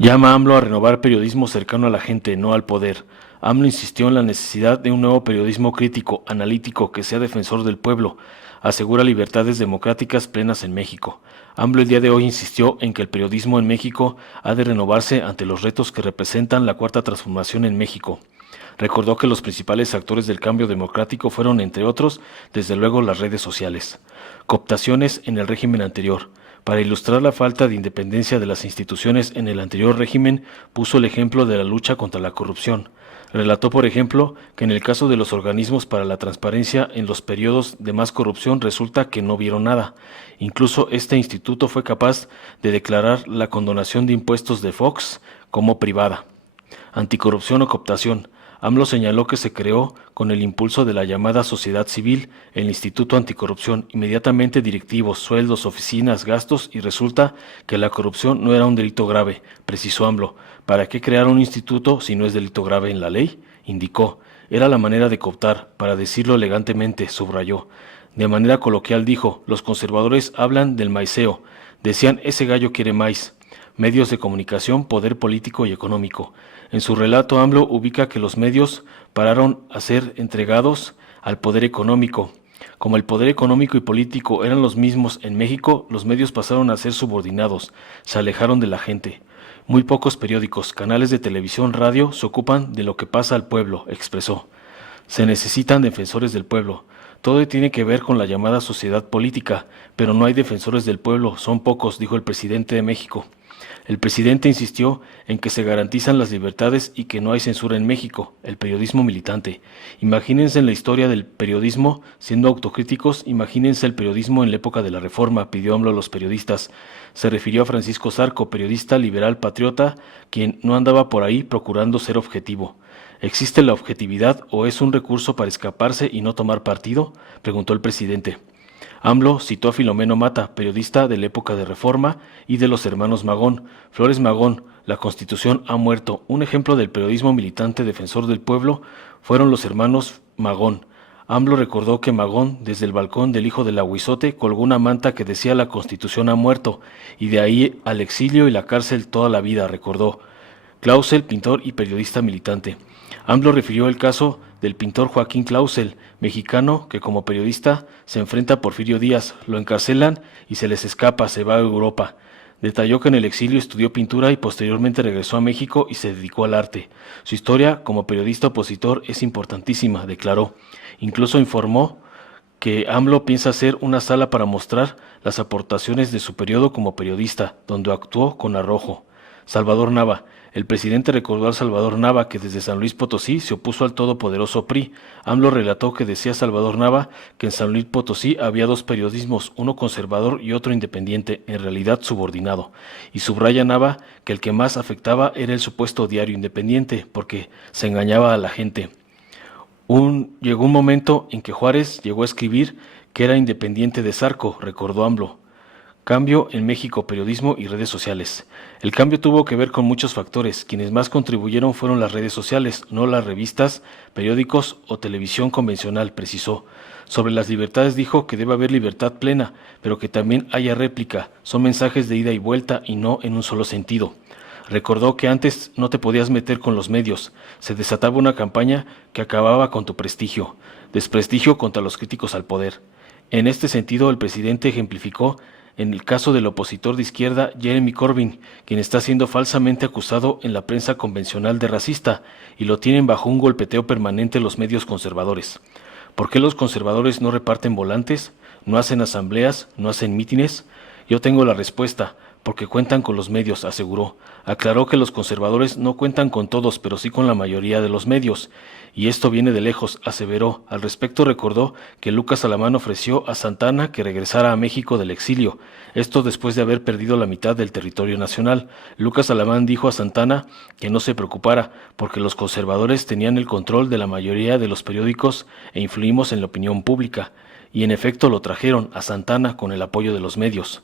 Llama a AMLO a renovar periodismo cercano a la gente, no al poder. AMLO insistió en la necesidad de un nuevo periodismo crítico, analítico, que sea defensor del pueblo. Asegura libertades democráticas plenas en México. AMLO el día de hoy insistió en que el periodismo en México ha de renovarse ante los retos que representan la cuarta transformación en México. Recordó que los principales actores del cambio democrático fueron, entre otros, desde luego las redes sociales. Cooptaciones en el régimen anterior. Para ilustrar la falta de independencia de las instituciones en el anterior régimen, puso el ejemplo de la lucha contra la corrupción. Relató, por ejemplo, que en el caso de los organismos para la transparencia en los periodos de más corrupción resulta que no vieron nada. Incluso este instituto fue capaz de declarar la condonación de impuestos de Fox como privada. Anticorrupción o cooptación. AMLO señaló que se creó con el impulso de la llamada sociedad civil el Instituto Anticorrupción, inmediatamente directivos, sueldos, oficinas, gastos, y resulta que la corrupción no era un delito grave, precisó AMLO. ¿Para qué crear un instituto si no es delito grave en la ley? Indicó. Era la manera de cooptar, para decirlo elegantemente, subrayó. De manera coloquial dijo, los conservadores hablan del maiceo, decían ese gallo quiere maíz. Medios de comunicación, poder político y económico. En su relato, AMLO ubica que los medios pararon a ser entregados al poder económico. Como el poder económico y político eran los mismos en México, los medios pasaron a ser subordinados, se alejaron de la gente. Muy pocos periódicos, canales de televisión, radio se ocupan de lo que pasa al pueblo, expresó. Se necesitan defensores del pueblo. Todo tiene que ver con la llamada sociedad política, pero no hay defensores del pueblo, son pocos, dijo el presidente de México. El presidente insistió en que se garantizan las libertades y que no hay censura en México, el periodismo militante. Imagínense en la historia del periodismo siendo autocríticos, imagínense el periodismo en la época de la Reforma, pidió AMLO a los periodistas. Se refirió a Francisco Zarco, periodista liberal patriota, quien no andaba por ahí procurando ser objetivo. ¿Existe la objetividad o es un recurso para escaparse y no tomar partido?, preguntó el presidente. AMLO citó a Filomeno Mata, periodista de la época de Reforma, y de los hermanos Magón. Flores Magón, la Constitución ha muerto. Un ejemplo del periodismo militante defensor del pueblo fueron los hermanos Magón. AMLO recordó que Magón, desde el balcón del hijo del aguizote, colgó una manta que decía la Constitución ha muerto, y de ahí al exilio y la cárcel toda la vida, recordó. Clausel, pintor y periodista militante. AMLO refirió el caso del pintor Joaquín Clausel, mexicano que como periodista se enfrenta a Porfirio Díaz, lo encarcelan y se les escapa, se va a Europa. Detalló que en el exilio estudió pintura y posteriormente regresó a México y se dedicó al arte. Su historia como periodista opositor es importantísima, declaró. Incluso informó que AMLO piensa hacer una sala para mostrar las aportaciones de su periodo como periodista, donde actuó con arrojo. Salvador Nava. El presidente recordó al Salvador Nava que desde San Luis Potosí se opuso al todopoderoso PRI. AMLO relató que decía Salvador Nava que en San Luis Potosí había dos periodismos, uno conservador y otro independiente, en realidad subordinado. Y subraya Nava que el que más afectaba era el supuesto diario independiente, porque se engañaba a la gente. Llegó un momento en que Juárez llegó a escribir que era independiente de Zarco, recordó AMLO. Cambio en México, periodismo y redes sociales. El cambio tuvo que ver con muchos factores. Quienes más contribuyeron fueron las redes sociales, no las revistas, periódicos o televisión convencional, precisó. Sobre las libertades dijo que debe haber libertad plena, pero que también haya réplica. Son mensajes de ida y vuelta y no en un solo sentido. Recordó que antes no te podías meter con los medios. Se desataba una campaña que acababa con tu prestigio. Desprestigio contra los críticos al poder. En este sentido, el presidente ejemplificó en el caso del opositor de izquierda Jeremy Corbyn, quien está siendo falsamente acusado en la prensa convencional de racista, y lo tienen bajo un golpeteo permanente los medios conservadores. ¿Por qué los conservadores no reparten volantes, no hacen asambleas, no hacen mítines? Yo tengo la respuesta, porque cuentan con los medios, aseguró. Aclaró que los conservadores no cuentan con todos, pero sí con la mayoría de los medios. Y esto viene de lejos, aseveró. Al respecto recordó que Lucas Alamán ofreció a Santana que regresara a México del exilio. Esto después de haber perdido la mitad del territorio nacional. Lucas Alamán dijo a Santana que no se preocupara, porque los conservadores tenían el control de la mayoría de los periódicos e influimos en la opinión pública. Y en efecto lo trajeron a Santana con el apoyo de los medios.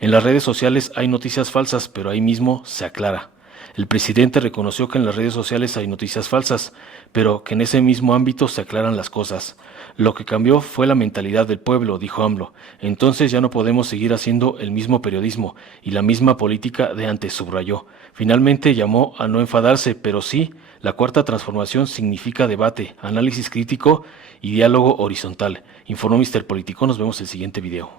En las redes sociales hay noticias falsas, pero ahí mismo se aclara. El presidente reconoció que en las redes sociales hay noticias falsas, pero que en ese mismo ámbito se aclaran las cosas. Lo que cambió fue la mentalidad del pueblo, dijo AMLO. Entonces ya no podemos seguir haciendo el mismo periodismo y la misma política de antes, subrayó. Finalmente llamó a no enfadarse, pero sí, la cuarta transformación significa debate, análisis crítico y diálogo horizontal. Informó Mister Político. Nos vemos en el siguiente video.